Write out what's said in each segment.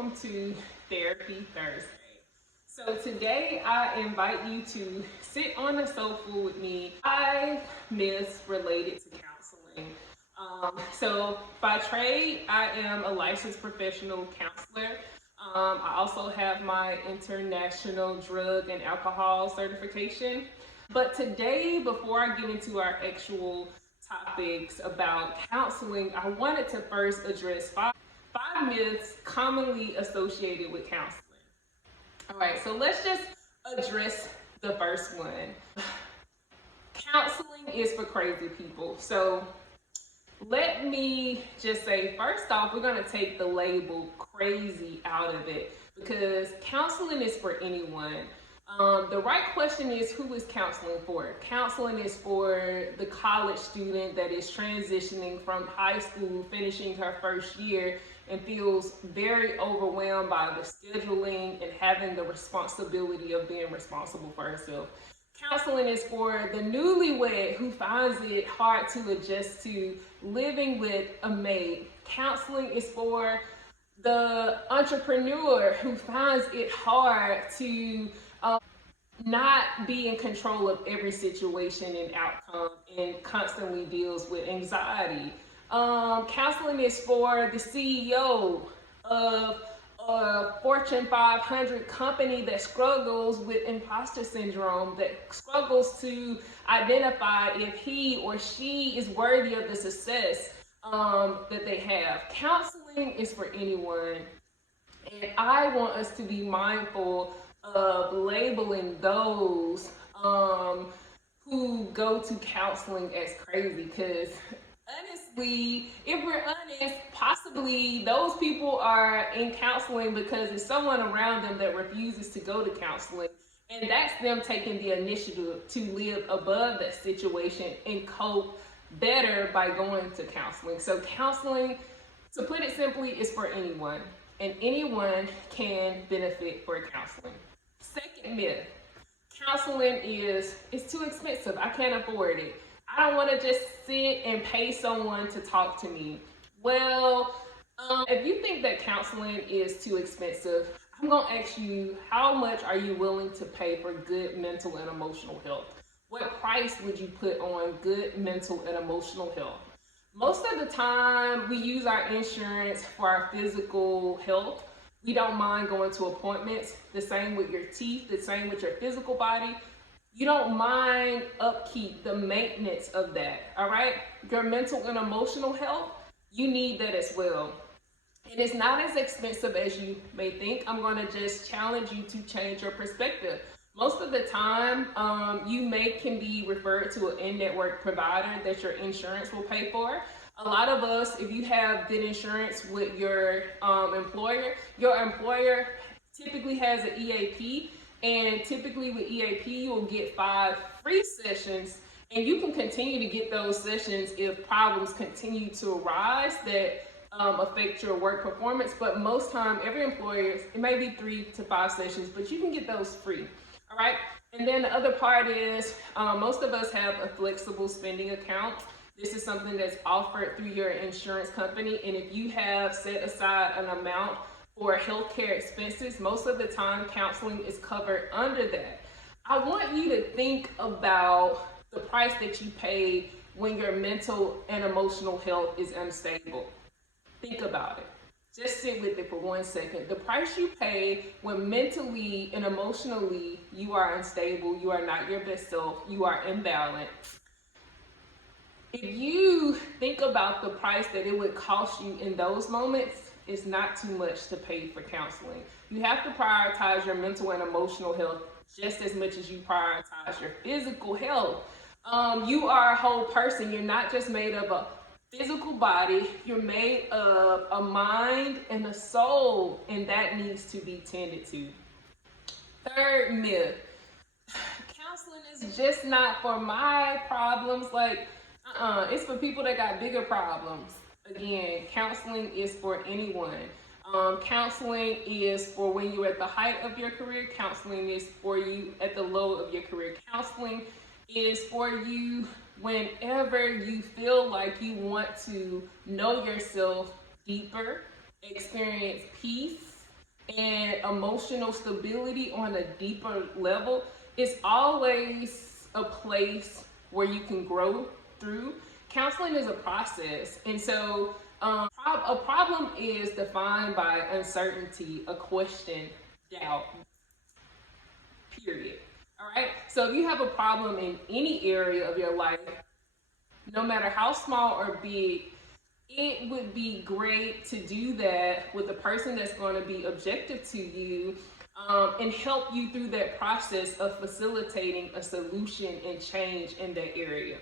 welcome to Therapy Thursday. So today I invite you to sit on the sofa with me. 5 myths related to counseling. So by trade, I am a licensed professional counselor. I also have my international drug and alcohol certification. But today, before I get into our actual topics about counseling, I wanted to first address five myths commonly associated with counseling. All right, so let's just address the first one. Counseling is for crazy people. So let me just say, first off, we're going to take the label crazy out of it because counseling is for anyone. The right question is, who is counseling for? Counseling is for the college student that is transitioning from high school, finishing her first year, and feels very overwhelmed by the scheduling and having the responsibility of being responsible for herself. Counseling is for the newlywed who finds it hard to adjust to living with a maid. Counseling is for the entrepreneur who finds it hard to not be in control of every situation and outcome and constantly deals with anxiety. Counseling is for the CEO of a Fortune 500 company that struggles with imposter syndrome, that struggles to identify if he or she is worthy of the success that they have. Counseling is for anyone. And I want us to be mindful of labeling those who go to counseling as crazy because honestly, if we're honest, possibly those people are in counseling because it's someone around them that refuses to go to counseling. And that's them taking the initiative to live above that situation and cope better by going to counseling. So, counseling, to put it simply, is for anyone, and anyone can benefit for counseling. Second myth, counseling is it's too expensive. I can't afford it. I don't want to just sit and pay someone to talk to me. Well, if you think that counseling is too expensive, I'm going to ask you, how much are you willing to pay for good mental and emotional health? What price would you put on good mental and emotional health? Most of the time, we use our insurance for our physical health. We don't mind going to appointments. The same with your teeth, the same with your physical body. You don't mind upkeep, the maintenance of that, all right? Your mental and emotional health, you need that as well. It is not as expensive as you may think. I'm going to just challenge you to change your perspective. Most of the time, you can be referred to an in-network provider that your insurance will pay for. A lot of us, if you have good insurance with your employer typically has an EAP, and typically with EAP, you will get 5 free sessions, and you can continue to get those sessions if problems continue to arise that affect your work performance. But most time, every employer, it may be 3 to 5 sessions, but you can get those free. All right. And then the other part is most of us have a flexible spending account. This is something that's offered through your insurance company. And if you have set aside an amount for healthcare expenses, most of the time counseling is covered under that. I want you to think about the price that you pay when your mental and emotional health is unstable. Think about it. Just sit with it for 1 second. The price you pay when mentally and emotionally you are unstable, you are not your best self, you are imbalanced. If you think about the price that it would cost you in those moments, it's not too much to pay for counseling. You have to prioritize your mental and emotional health just as much as you prioritize your physical health. You are a whole person. You're not just made of a physical body, you're made of a mind and a soul, and that needs to be tended to. Third myth, counseling is just not for my problems. It's for people that got bigger problems. Again, counseling is for anyone. Counseling is for when you're at the height of your career. Counseling is for you at the low of your career. Counseling is for you whenever you feel like you want to know yourself deeper, experience peace, and emotional stability on a deeper level, it's always a place where you can grow through. Counseling is a process. And so a problem is defined by uncertainty, a question, doubt, period. All right. So if you have a problem in any area of your life, no matter how small or big, it would be great to do that with a person that's going to be objective to you, and help you through that process of facilitating a solution and change in that area.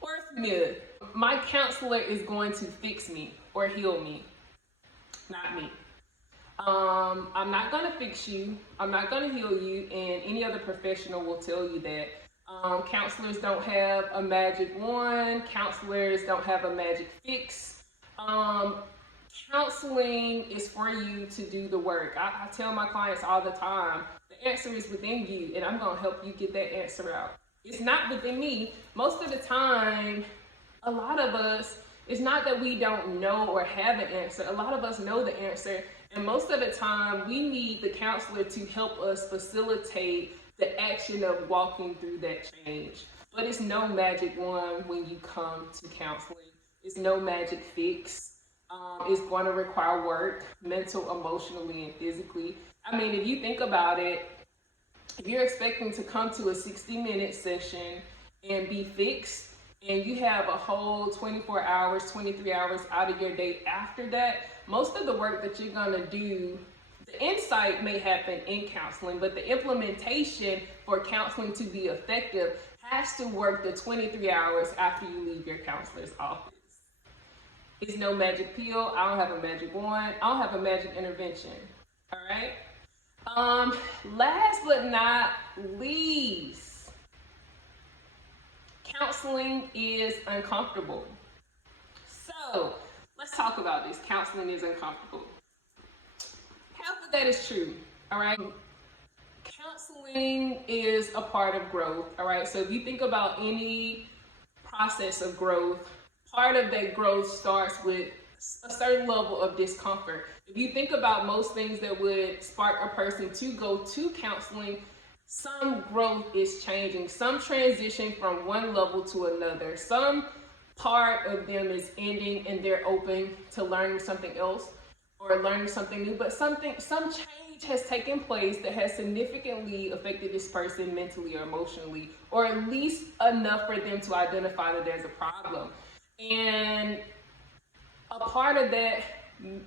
Fourth myth: my counselor is going to fix me or heal me, not me. I'm not going to fix you. I'm not going to heal you. And any other professional will tell you that. Counselors don't have a magic wand. Counselors don't have a magic fix. Um, Counseling is for you to do the work. I tell my clients all the time, the answer is within you, and I'm going to help you get that answer out. It's not within me. Most of the time, a lot of us, it's not that we don't know or have an answer. A lot of us know the answer, and most of the time, we need the counselor to help us facilitate the action of walking through that change. But it's no magic wand when you come to counseling. It's no magic fix. It's going to require work, mental, emotionally, and physically. I mean, if you think about it, if you're expecting to come to a 60-minute session and be fixed, and you have a whole 24 hours, 23 hours out of your day after that, most of the work that you're going to do, the insight may happen in counseling, but the implementation for counseling to be effective has to work the 23 hours after you leave your counselor's office. It's no magic pill. I don't have a magic wand. I don't have a magic intervention. All right. Last but not least, counseling is uncomfortable. So let's talk about this. Counseling is uncomfortable. Half of that is true. All right. Counseling is a part of growth. All right. So if you think about any process of growth, part of that growth starts with a certain level of discomfort. If you think about most things that would spark a person to go to counseling, some growth is changing, some transition from one level to another, some part of them is ending and they're open to learning something else or learning something new, but some change has taken place that has significantly affected this person mentally or emotionally, or at least enough for them to identify that there's a problem. And a part of that,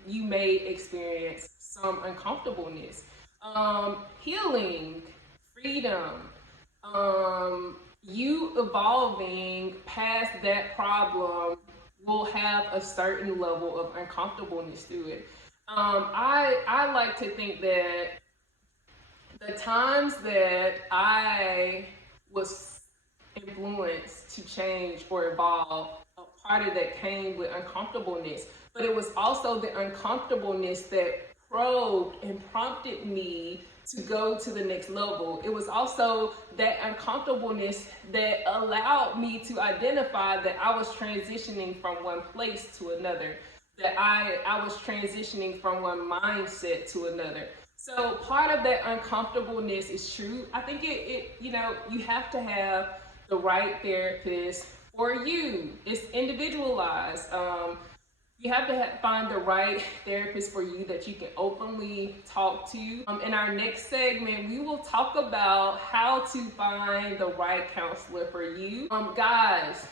you may experience some uncomfortableness. Healing, freedom, you evolving past that problem will have a certain level of uncomfortableness through it. I like to think that the times that I was influenced to change or evolve, a part of that came with uncomfortableness, but it was also the uncomfortableness that probed and prompted me to go to the next level. It was also that uncomfortableness that allowed me to identify that I was transitioning from one place to another, that I was transitioning from one mindset to another. So part of that uncomfortableness is true. I think you have to have the right therapist for you. It's individualized. You have to find the right therapist for you that you can openly talk to. In our next segment, we will talk about how to find the right counselor for you. Guys,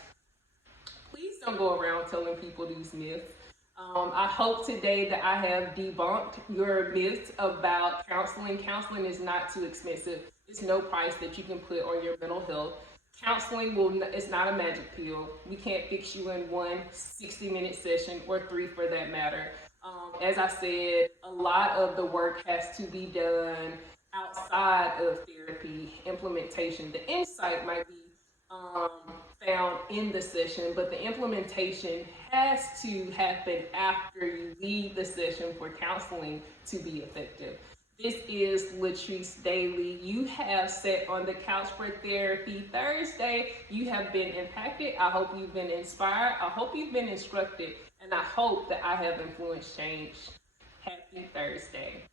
please don't go around telling people these myths. I hope today that I have debunked your myths about counseling. Counseling is not too expensive. It's no price that you can put on your mental health. Counseling is not a magic pill. We can't fix you in one 60-minute session or 3 for that matter. As I said, a lot of the work has to be done outside of therapy implementation. The insight might be found in the session, but the implementation has to happen after you leave the session for counseling to be effective. This is Latrice Daily. You have sat on the couch for therapy Thursday. You have been impacted. I hope you've been inspired. I hope you've been instructed. And I hope that I have influenced change. Happy Thursday.